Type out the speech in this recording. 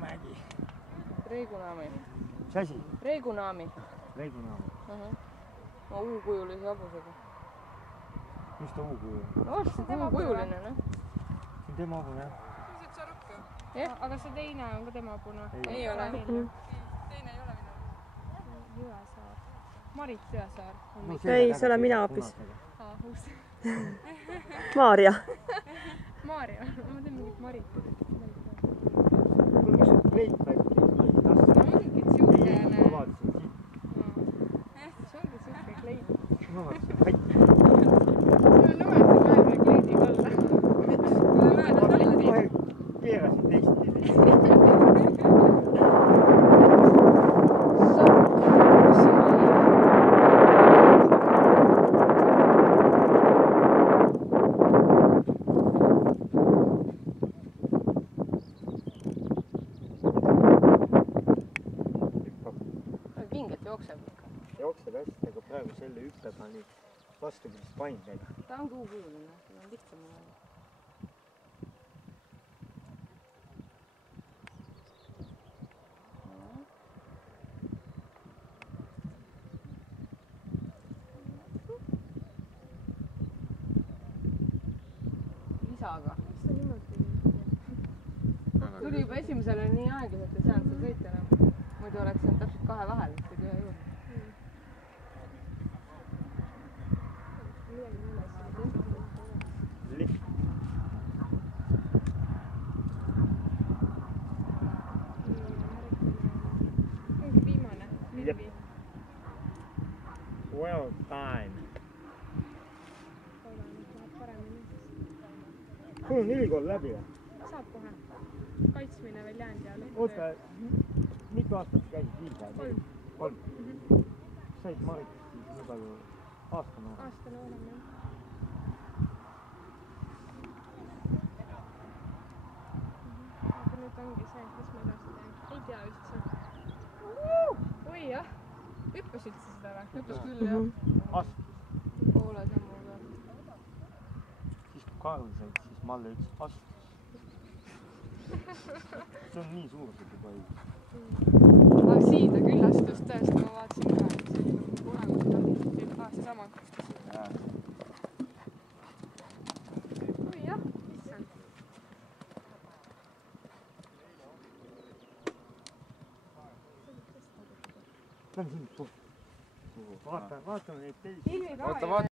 Reigumägi. Reigunaami. Mis asi? Reigunaami. Reigunaami. Ma U-kujulise hobusega. Mis ta U-kujuline? No see U-kujuline, noh. See on tema hobune, jah? See saab rukku. Aga see teine on ka tema hobune. Ei ole. Teine ei ole minu. Jõesaar. Marit Jõesaar. Ei, see olen mina hoopis. Uus. Maarja. Maarja. Ma teen mingit Marit. Mis on kleit äkki? No ongi siukene. Ma vaatasin siit. See ongi siuke kleit. Ma vaatasin, hatt. Mul on nõme siin mäel kleidiga alla. Kohe keerasin teistpidi. Vinget jookseb. Jookseb hästi, aga praegu selle hüppega on vastupidist paindega. Ta ongi U-kujuline, ta on lihtsam. Lisaga. Tuli juba esimesele nii aeglaselt, ei saanud seal sõita enam. Muidu oleks saanud täpselt kahe vahel, tuli ühe juurde. Ongi viimane. Milvi. Well time. Läheb paremini. Sul on ülikool läbi või? Saab kohe. Kaitsmine veel jäänud ja lõpp. Oota, mitu aastat käisid viisaja? 3. Said Maritist siis nii palju aastane? Aastane oleme, jah. Aga nüüd ongi see, mis ma edasi teen. Ei tea üldse. Oi jah. Hüppas üldse seda või? Hüppas küll, jah. Astus. Poole sammuga. Siis kui Karl said, siis Malle ütles astus. See on nii suur, et juba ei... Aga siin ta küll astus tõesti, ma vaatasin ka, et see oli olemas aasta sama. Oi jah, issand. Lähme siin. Vaatame neid teisi. Ilmi ka ei ole.